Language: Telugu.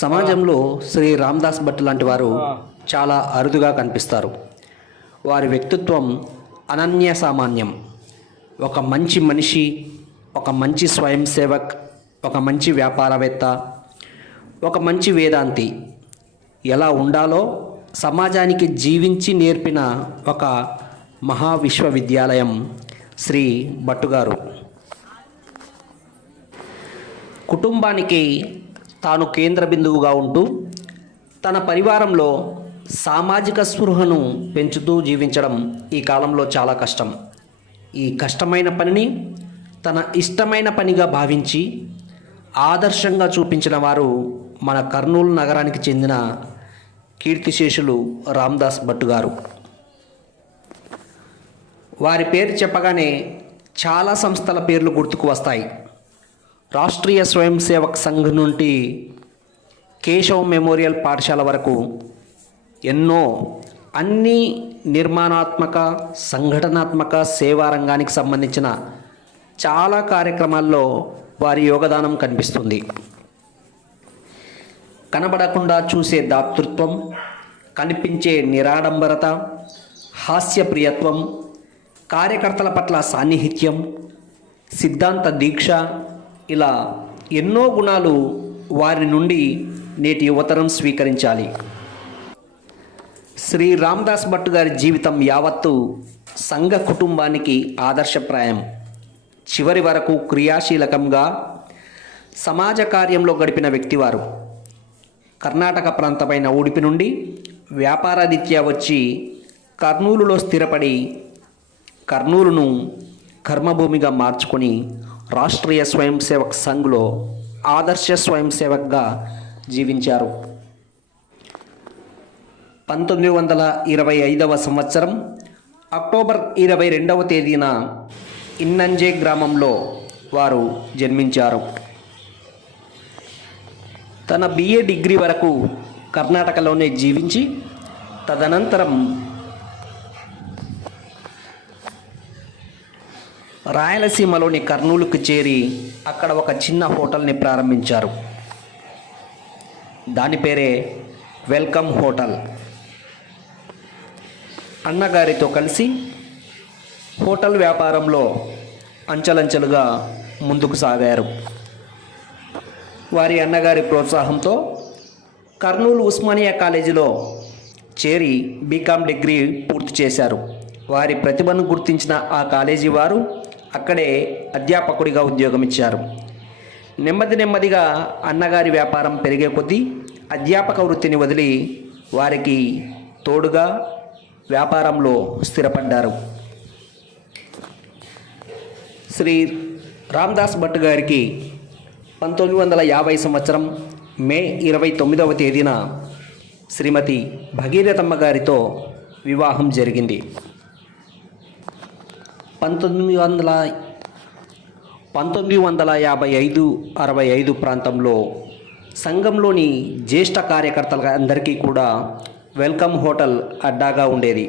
సమాజంలో శ్రీ రామదాస్ భట్ లాంటి వారు చాలా అరుదుగా కనిపిస్తారు. వారి వ్యక్తిత్వం అనన్య సామాన్యం. ఒక మంచి మనిషి, ఒక మంచి స్వయం సేవక్, ఒక మంచి వ్యాపారవేత్త, ఒక మంచి వేదాంతి. ఎలా ఉండాలో సమాజానికి జీవించి నేర్పిన ఒక మహావిశ్వవిద్యాలయం శ్రీ భట్ గారు. కుటుంబానికి తాను కేంద్ర బిందువుగా ఉంటూ తన పరివారంలో సామాజిక స్పృహను పెంచుతూ జీవించడం ఈ కాలంలో చాలా కష్టం. ఈ కష్టమైన పనిని తన ఇష్టమైన పనిగా భావించి ఆదర్శంగా చూపించిన వారు మన కర్నూలు నగరానికి చెందిన కీర్తిశేషులు రామదాస్ భట్ గారు. వారి పేరు చెప్పగానే చాలా సంస్థల పేర్లు గుర్తుకు వస్తాయి. రాష్ట్రీయ స్వయం సేవక్ సంఘ్ నుండి కేశవ్ మెమోరియల్ పాఠశాల వరకు ఎన్నో అన్ని నిర్మాణాత్మక, సంఘటనాత్మక సేవా రంగానికి సంబంధించిన చాలా కార్యక్రమాల్లో వారి యోగదానం కనిపిస్తుంది. కనబడకుండా చూసే దాతృత్వం, కనిపించే నిరాడంబరత, హాస్యప్రియత్వం, కార్యకర్తల పట్ల సాన్నిహిత్యం, సిద్ధాంత దీక్ష, ఇలా ఎన్నో గుణాలు వారి నుండి నేటి యువతరం స్వీకరించాలి. శ్రీ రామదాస్ భట్ గారి జీవితం యావత్తు సంఘ కుటుంబానికి ఆదర్శప్రాయం. చివరి వరకు క్రియాశీలకంగా సమాజ కార్యంలో గడిపిన వ్యక్తివారు. కర్ణాటక ప్రాంతమైన ఉడిపి నుండి వ్యాపారరీత్యా వచ్చి కర్నూలులో స్థిరపడి కర్నూలును కర్మభూమిగా మార్చుకొని రాష్ట్రీయ స్వయం సేవక్ సంఘ్లో ఆదర్శ స్వయం సేవక్గా జీవించారు. 1925 సంవత్సరం అక్టోబర్ 22వ తేదీన ఇన్నంజే గ్రామంలో వారు జన్మించారు. తన బిఏ డిగ్రీ వరకు కర్ణాటకలోనే జీవించి తదనంతరం రాయలసీమలోని కర్నూలుకు చేరి అక్కడ ఒక చిన్న హోటల్ని ప్రారంభించారు. దాని పేరే వెల్కమ్ హోటల్. అన్నగారితో కలిసి హోటల్ వ్యాపారంలో అంచెలంచెలుగా ముందుకు సాగారు. వారి అన్నగారి ప్రోత్సాహంతో కర్నూలు ఉస్మానియా కాలేజీలో చేరి బీకామ్ డిగ్రీ పూర్తి చేశారు. వారి ప్రతిభను గుర్తించిన ఆ కాలేజీ వారు అక్కడే అధ్యాపకుడిగా ఉద్యోగం ఇచ్చారు. నెమ్మదిగా అన్నగారి వ్యాపారం పెరిగే కొద్దీ అధ్యాపక వృత్తిని వదిలి వారికి తోడుగా వ్యాపారంలో స్థిరపడ్డారు. శ్రీ రామదాస్ భట్ గారికి 1950 సంవత్సరం మే 29వ తేదీన శ్రీమతి భగీరథమ్మ గారితో వివాహం జరిగింది. 1955-65 ప్రాంతంలో సంఘంలోని జ్యేష్ఠ కార్యకర్తల అందరికీ కూడా వెల్కమ్ హోటల్ అడ్డాగా ఉండేది.